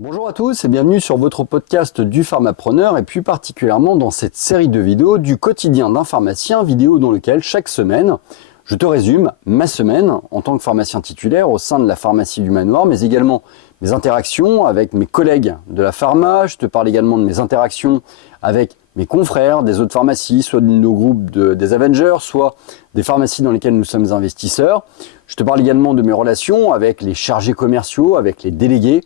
Bonjour à tous et bienvenue sur votre podcast du pharmapreneur et plus particulièrement dans cette série de vidéos du quotidien d'un pharmacien, vidéo dans lequel chaque semaine je te résume ma semaine en tant que pharmacien titulaire au sein de la pharmacie du Manoir, mais également mes interactions avec mes collègues de la pharma. Je te parle également de mes interactions avec mes confrères des autres pharmacies, soit de nos groupes des Avengers, soit des pharmacies dans lesquelles nous sommes investisseurs. Je te parle également de mes relations avec les chargés commerciaux, avec les délégués,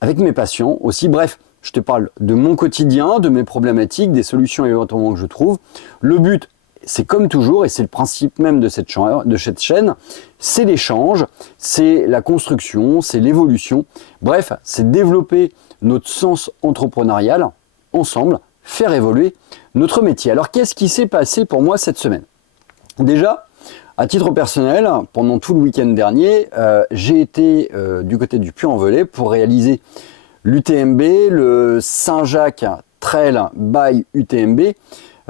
avec mes patients aussi. Bref, je te parle de mon quotidien, de mes problématiques, des solutions éventuellement que je trouve. Le but, c'est comme toujours, et c'est le principe même de cette chaîne, c'est l'échange, c'est la construction, c'est l'évolution. Bref, c'est développer notre sens entrepreneurial ensemble, faire évoluer notre métier. Alors, qu'est-ce qui s'est passé pour moi cette semaine ? Déjà, à titre personnel, pendant tout le week-end dernier, j'ai été du côté du Puy-en-Velay pour réaliser l'UTMB, le Saint-Jacques Trail by UTMB,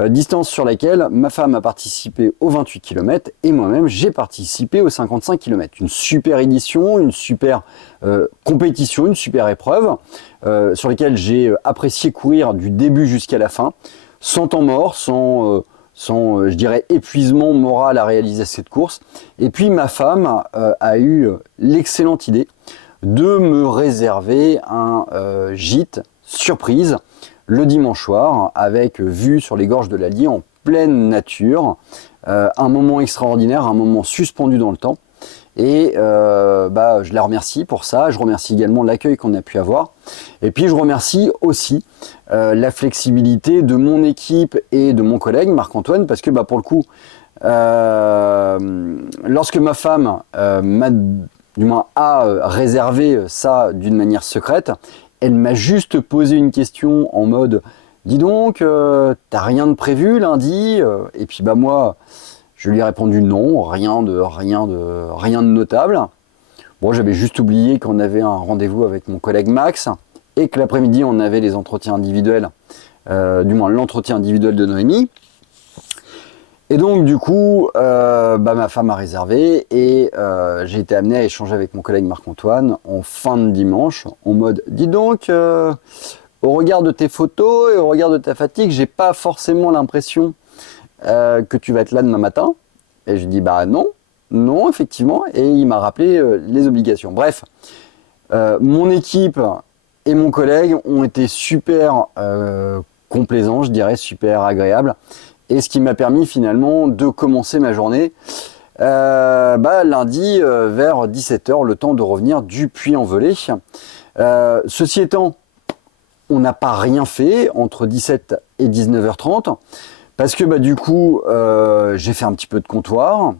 distance sur laquelle ma femme a participé aux 28 km et moi-même j'ai participé aux 55 km. Une super édition, une super compétition, une super épreuve sur laquelle j'ai apprécié courir du début jusqu'à la fin, sans temps mort, sans je dirais, épuisement moral à réaliser cette course. Et puis ma femme a eu l'excellente idée de me réserver un gîte surprise le dimanche soir avec vue sur les gorges de l'Allier en pleine nature. Un moment extraordinaire, un moment suspendu dans le temps. Et je la remercie pour ça. Je remercie également l'accueil qu'on a pu avoir. Et puis je remercie aussi la flexibilité de mon équipe et de mon collègue Marc-Antoine, parce que pour le coup, lorsque ma femme a réservé ça d'une manière secrète, elle m'a juste posé une question en mode « Dis donc, t'as rien de prévu lundi ?» Et puis moi, je lui ai répondu non, rien de notable. Bon, j'avais juste oublié qu'on avait un rendez-vous avec mon collègue Max et que l'après-midi, on avait les entretiens individuels, du moins l'entretien individuel de Noémie. Et donc, du coup, ma femme a réservé et j'ai été amené à échanger avec mon collègue Marc-Antoine en fin de dimanche, en mode « Dis donc, au regard de tes photos et au regard de ta fatigue, j'ai pas forcément l'impression que tu vas être là demain matin ?» Et je dis non, effectivement. Et il m'a rappelé les obligations. Bref, mon équipe et mon collègue ont été super complaisants, je dirais, super agréables. Et ce qui m'a permis finalement de commencer ma journée lundi vers 17h, le temps de revenir du Puy-en-Velay. Ceci étant, on n'a pas rien fait entre 17 et 19h30 parce que du coup, j'ai fait un petit peu de comptoir.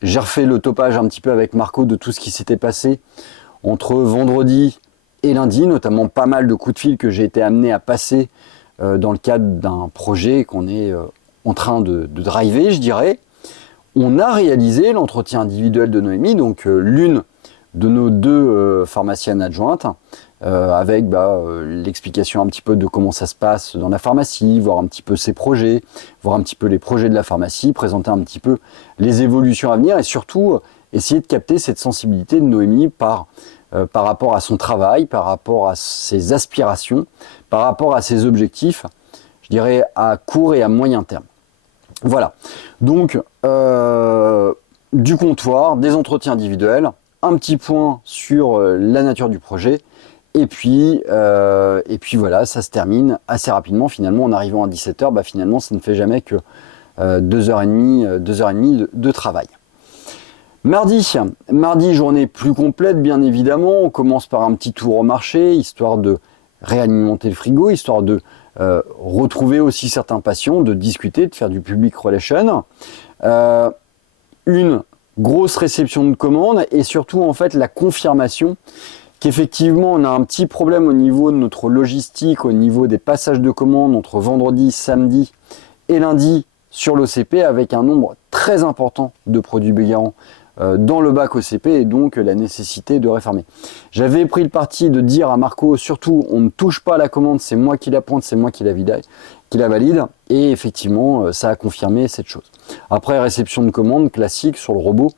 J'ai refait le topage un petit peu avec Marco de tout ce qui s'était passé entre vendredi et lundi, notamment pas mal de coups de fil que j'ai été amené à passer dans le cadre d'un projet qu'on est en train de driver, je dirais. On a réalisé l'entretien individuel de Noémie, donc l'une de nos deux pharmaciennes adjointes, avec l'explication un petit peu de comment ça se passe dans la pharmacie, voir un petit peu ses projets, voir un petit peu les projets de la pharmacie, présenter un petit peu les évolutions à venir et surtout essayer de capter cette sensibilité de Noémie par rapport à son travail, par rapport à ses aspirations, par rapport à ses objectifs, je dirais à court et à moyen terme. Voilà, donc du comptoir, des entretiens individuels, un petit point sur la nature du projet, et puis voilà, ça se termine assez rapidement. Finalement, en arrivant à 17h, finalement, ça ne fait jamais que 2h30 de travail. Mardi, journée plus complète, bien évidemment. On commence par un petit tour au marché, histoire de réalimenter le frigo, histoire de retrouver aussi certains patients, de discuter, de faire du public relation. Une grosse réception de commandes et surtout en fait la confirmation qu'effectivement on a un petit problème au niveau de notre logistique, au niveau des passages de commandes entre vendredi, samedi et lundi sur l'OCP avec un nombre très important de produits Bégarant dans le bac OCP et donc la nécessité de réformer. J'avais pris le parti de dire à Marco, surtout on ne touche pas à la commande, c'est moi qui la pointe, c'est moi qui la valide et effectivement ça a confirmé cette chose. Après réception de commande classique sur le robot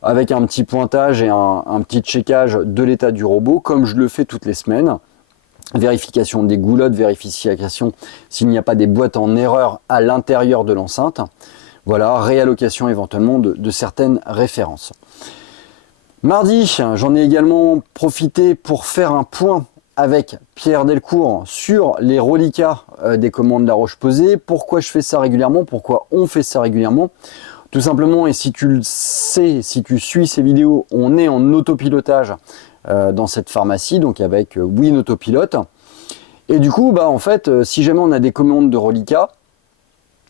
avec un petit pointage et un petit checkage de l'état du robot comme je le fais toutes les semaines vérification des goulottes, vérification s'il n'y a pas des boîtes en erreur à l'intérieur de l'enceinte. Voilà, réallocation éventuellement de certaines références. Mardi, j'en ai également profité pour faire un point avec Pierre Delcourt sur les reliquats des commandes La Roche-Posay. Pourquoi je fais ça régulièrement? Pourquoi on fait ça régulièrement? Tout simplement, et si tu le sais, si tu suis ces vidéos, on est en autopilotage dans cette pharmacie, donc avec Win Autopilote. Et du coup, en fait, si jamais on a des commandes de reliquats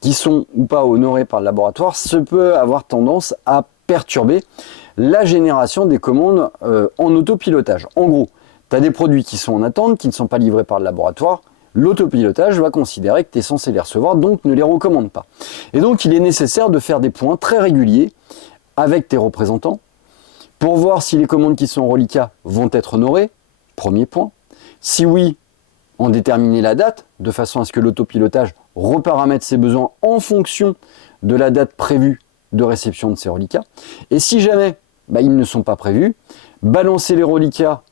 qui sont ou pas honorées par le laboratoire, ça peut avoir tendance à perturber la génération des commandes en autopilotage. En gros, tu as des produits qui sont en attente, qui ne sont pas livrés par le laboratoire. L'autopilotage va considérer que tu es censé les recevoir, donc ne les recommande pas. Et donc, il est nécessaire de faire des points très réguliers avec tes représentants pour voir si les commandes qui sont en reliquat vont être honorées. Premier point. Si oui, en déterminer la date, de façon à ce que l'autopilotage reparamètre ses besoins en fonction de la date prévue de réception de ces reliquats. Et si jamais ils ne sont pas prévus, balancer les reliquats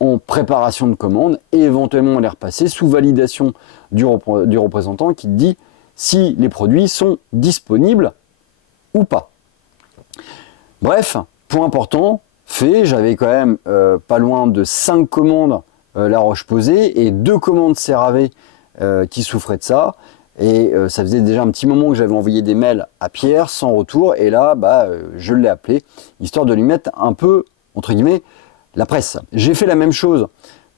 en préparation de commande et éventuellement les repasser sous validation du représentant qui dit si les produits sont disponibles ou pas. Bref, point important, fait, j'avais quand même pas loin de 5 commandes La Roche-Posay et 2 commandes CeraVe qui souffraient de ça. Et ça faisait déjà un petit moment que j'avais envoyé des mails à Pierre sans retour. Et là, je l'ai appelé, histoire de lui mettre un peu, entre guillemets, la presse. J'ai fait la même chose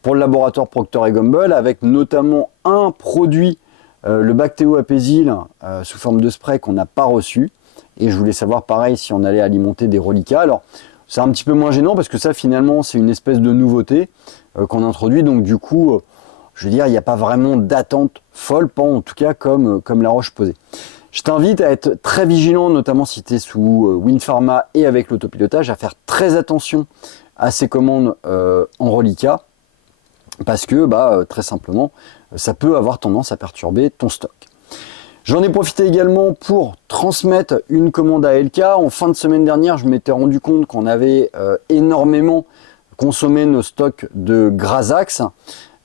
pour le laboratoire Procter & Gamble avec notamment un produit, le Bactéo Apésil, sous forme de spray qu'on n'a pas reçu. Et je voulais savoir pareil si on allait alimenter des reliquats. Alors c'est un petit peu moins gênant parce que ça finalement c'est une espèce de nouveauté qu'on introduit. Donc du coup, je veux dire, il n'y a pas vraiment d'attente folle, pas en tout cas comme La Roche-Posay. Je t'invite à être très vigilant, notamment si tu es sous WinPharma et avec l'autopilotage, à faire très attention à ces commandes en reliquat parce que très simplement, ça peut avoir tendance à perturber ton stock. J'en ai profité également pour transmettre une commande à LK. En fin de semaine dernière, je m'étais rendu compte qu'on avait énormément consommé nos stocks de Grasax.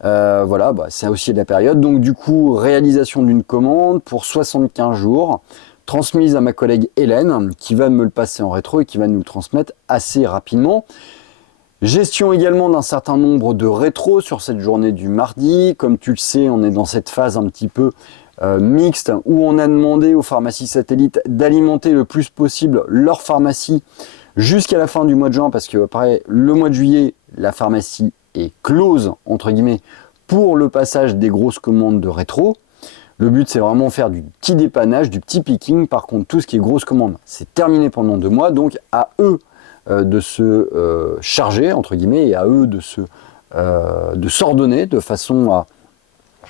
Voilà, c'est aussi de la période. Donc du coup, réalisation d'une commande pour 75 jours, transmise à ma collègue Hélène, qui va me le passer en rétro et qui va nous le transmettre assez rapidement. Gestion également d'un certain nombre de rétros sur cette journée du mardi. Comme tu le sais, on est dans cette phase un petit peu mixte où on a demandé aux pharmacies satellites d'alimenter le plus possible leur pharmacie jusqu'à la fin du mois de juin parce que après le mois de juillet, la pharmacie est close entre guillemets pour le passage des grosses commandes de rétro. Le but c'est vraiment faire du petit dépannage, du petit picking. Par contre, tout ce qui est grosses commandes, c'est terminé pendant 2 mois. Donc à eux de se charger entre guillemets et à eux de s'ordonner de façon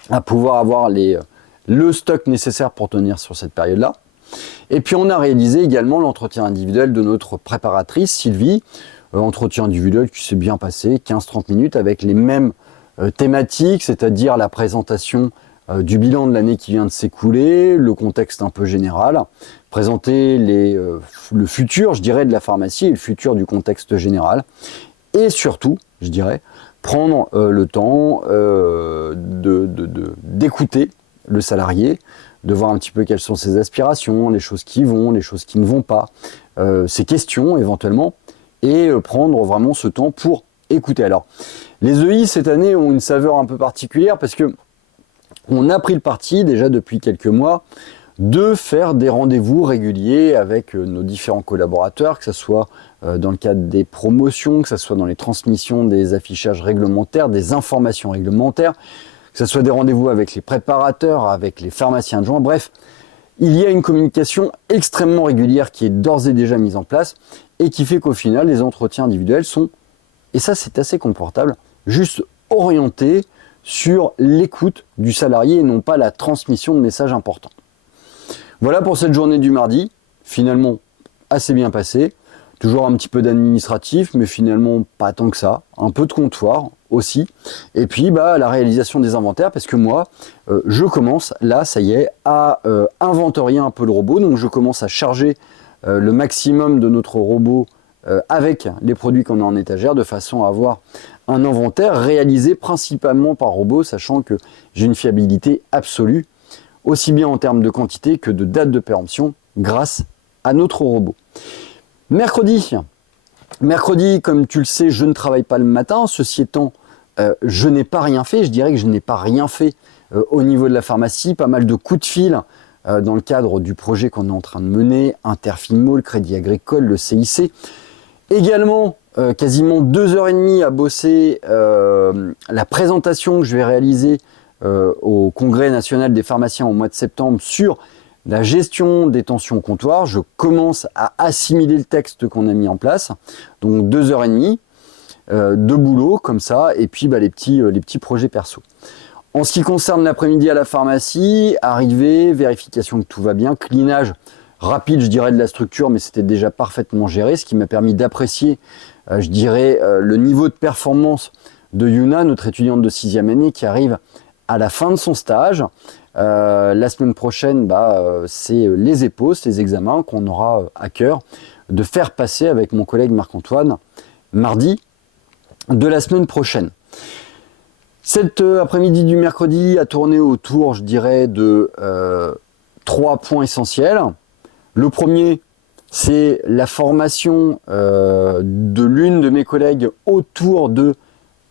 à pouvoir avoir le stock nécessaire pour tenir sur cette période-là. Et puis on a réalisé également l'entretien individuel de notre préparatrice Sylvie, entretien individuel qui s'est bien passé, 15-30 minutes avec les mêmes thématiques, c'est-à-dire la présentation du bilan de l'année qui vient de s'écouler, le contexte un peu général, présenter le futur, je dirais, de la pharmacie et le futur du contexte général, et surtout, je dirais, prendre le temps d'écouter le salarié, de voir un petit peu quelles sont ses aspirations, les choses qui vont, les choses qui ne vont pas, ses questions éventuellement, et prendre vraiment ce temps pour écouter. Alors, les EI cette année ont une saveur un peu particulière parce que on a pris le parti déjà depuis quelques mois de faire des rendez-vous réguliers avec nos différents collaborateurs, que ce soit dans le cadre des promotions, que ce soit dans les transmissions des affichages réglementaires, des informations réglementaires, que ce soit des rendez-vous avec les préparateurs, avec les pharmaciens adjoints, bref, il y a une communication extrêmement régulière qui est d'ores et déjà mise en place et qui fait qu'au final, les entretiens individuels sont, et ça c'est assez confortable, juste orientés sur l'écoute du salarié et non pas la transmission de messages importants. Voilà pour cette journée du mardi, finalement assez bien passée, toujours un petit peu d'administratif, mais finalement pas tant que ça, un peu de comptoir aussi, et puis la réalisation des inventaires, parce que moi, je commence là, ça y est, à inventorier un peu le robot, donc je commence à charger le maximum de notre robot avec les produits qu'on a en étagère, de façon à avoir un inventaire réalisé principalement par robot, sachant que j'ai une fiabilité absolue, aussi bien en termes de quantité que de date de péremption, grâce à notre robot. Mercredi, comme tu le sais, je ne travaille pas le matin. Ceci étant, je n'ai pas rien fait. Je dirais que je n'ai pas rien fait au niveau de la pharmacie. Pas mal de coups de fil dans le cadre du projet qu'on est en train de mener, Interfimo, le Crédit Agricole, le CIC. Également, quasiment 2h30 à bosser la présentation que je vais réaliser au Congrès national des pharmaciens au mois de septembre sur la gestion des tensions au comptoir. Je commence à assimiler le texte qu'on a mis en place. Donc 2h30 de boulot comme ça, et puis les petits projets perso. En ce qui concerne l'après-midi à la pharmacie, arrivée, vérification que tout va bien, cleanage rapide, je dirais, de la structure, mais c'était déjà parfaitement géré, ce qui m'a permis d'apprécier, je dirais, le niveau de performance de Yuna, notre étudiante de 6e année, qui arrive à la fin de son stage. La semaine prochaine, c'est les EPOS, les examens qu'on aura à cœur de faire passer avec mon collègue Marc-Antoine mardi de la semaine prochaine. Cet après-midi du mercredi a tourné autour, je dirais, de 3 points essentiels. Le premier, c'est la formation de l'une de mes collègues autour de,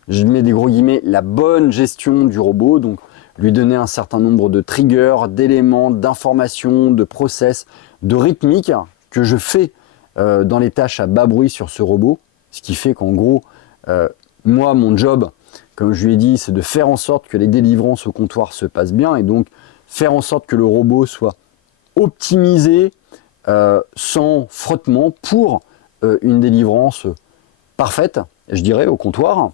je mets des gros guillemets, la bonne gestion du robot. Donc, lui donner un certain nombre de triggers, d'éléments, d'informations, de process, de rythmique que je fais dans les tâches à bas bruit sur ce robot. Ce qui fait qu'en gros, moi, mon job, comme je lui ai dit, c'est de faire en sorte que les délivrances au comptoir se passent bien et donc faire en sorte que le robot soit optimisé sans frottement pour une délivrance parfaite, je dirais, au comptoir.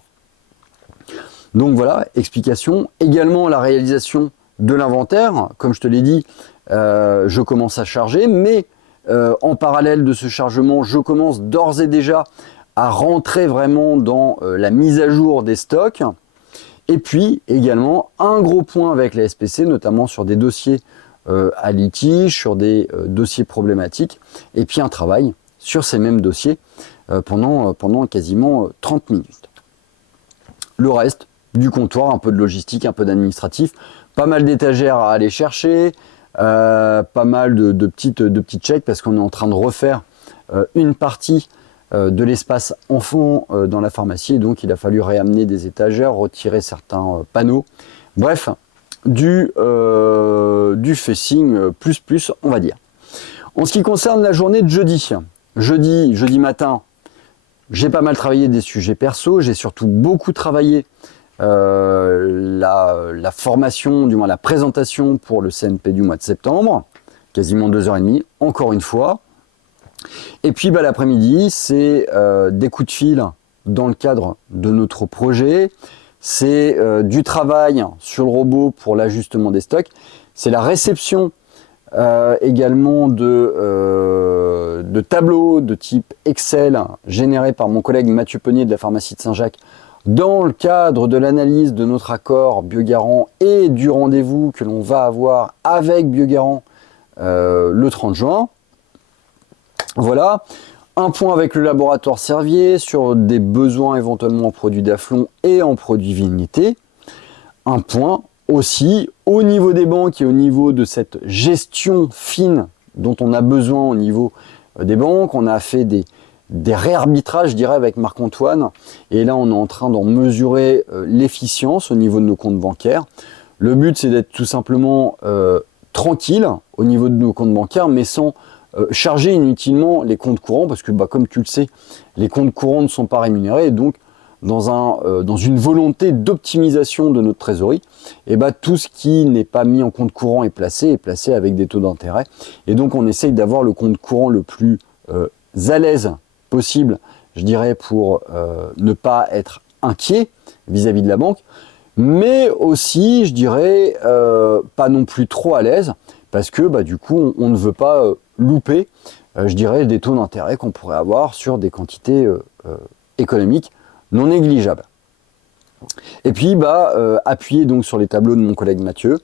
Donc voilà, explication. Également la réalisation de l'inventaire. Comme je te l'ai dit, je commence à charger, mais en parallèle de ce chargement, je commence d'ores et déjà à rentrer vraiment dans la mise à jour des stocks. Et puis également un gros point avec la SPC, notamment sur des dossiers à litige, sur des dossiers problématiques, et puis un travail sur ces mêmes dossiers pendant quasiment 30 minutes. Le reste du comptoir, un peu de logistique, un peu d'administratif, pas mal d'étagères à aller chercher, pas mal de petits checks parce qu'on est en train de refaire une partie de l'espace enfant dans la pharmacie, et donc il a fallu réamener des étagères, retirer certains panneaux. Bref, du facing plus, on va dire. En ce qui concerne la journée de jeudi matin, j'ai pas mal travaillé des sujets perso, j'ai surtout beaucoup travaillé la formation, du moins la présentation pour le CNP du mois de septembre, quasiment 2h30, encore une fois. Et puis l'après-midi, c'est des coups de fil dans le cadre de notre projet, c'est du travail sur le robot pour l'ajustement des stocks, c'est la réception également de tableaux de type Excel générés par mon collègue Mathieu Peunier de la pharmacie de Saint-Jacques dans le cadre de l'analyse de notre accord Biogarant et du rendez-vous que l'on va avoir avec Biogarant le 30 juin. Voilà, un point avec le laboratoire Servier sur des besoins éventuellement en produits d'Aflon et en produits vignetés. Un point aussi au niveau des banques et au niveau de cette gestion fine dont on a besoin au niveau des banques. On a fait des réarbitrages, je dirais, avec Marc-Antoine. Et là, on est en train d'en mesurer l'efficience au niveau de nos comptes bancaires. Le but, c'est d'être tout simplement tranquille au niveau de nos comptes bancaires, mais sans charger inutilement les comptes courants, parce que comme tu le sais, les comptes courants ne sont pas rémunérés, et donc dans une volonté d'optimisation de notre trésorerie, et tout ce qui n'est pas mis en compte courant est placé avec des taux d'intérêt, et donc on essaye d'avoir le compte courant le plus à l'aise possible, je dirais, pour ne pas être inquiet vis-à-vis de la banque, mais aussi, je dirais, pas non plus trop à l'aise, parce que du coup, on ne veut pas louper, je dirais, des taux d'intérêt qu'on pourrait avoir sur des quantités économiques non négligeables. Et puis, appuyé donc sur les tableaux de mon collègue Mathieu,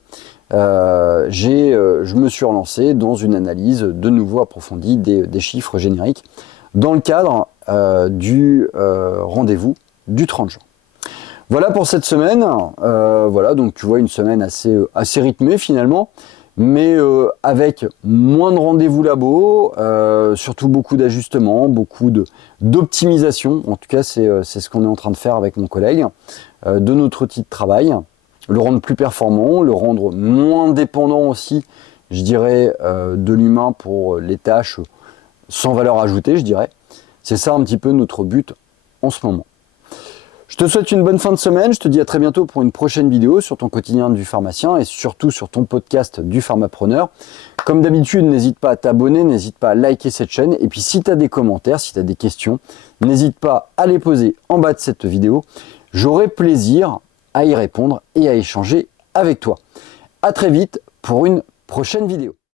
je me suis relancé dans une analyse de nouveau approfondie des chiffres génériques dans le cadre du rendez-vous du 30 juin. Voilà pour cette semaine. Voilà, donc tu vois une semaine assez rythmée finalement, mais avec moins de rendez-vous labo, surtout beaucoup d'ajustements, d'optimisation. En tout cas, c'est ce qu'on est en train de faire avec mon collègue, de notre outil de travail, le rendre plus performant, le rendre moins dépendant aussi, je dirais, de l'humain pour les tâches sans valeur ajoutée, je dirais. C'est ça un petit peu notre but en ce moment. Je te souhaite une bonne fin de semaine, je te dis à très bientôt pour une prochaine vidéo sur ton quotidien du pharmacien et surtout sur ton podcast du pharmapreneur. Comme d'habitude, n'hésite pas à t'abonner, n'hésite pas à liker cette chaîne et puis si tu as des commentaires, si tu as des questions, n'hésite pas à les poser en bas de cette vidéo. J'aurai plaisir à y répondre et à échanger avec toi. À très vite pour une prochaine vidéo.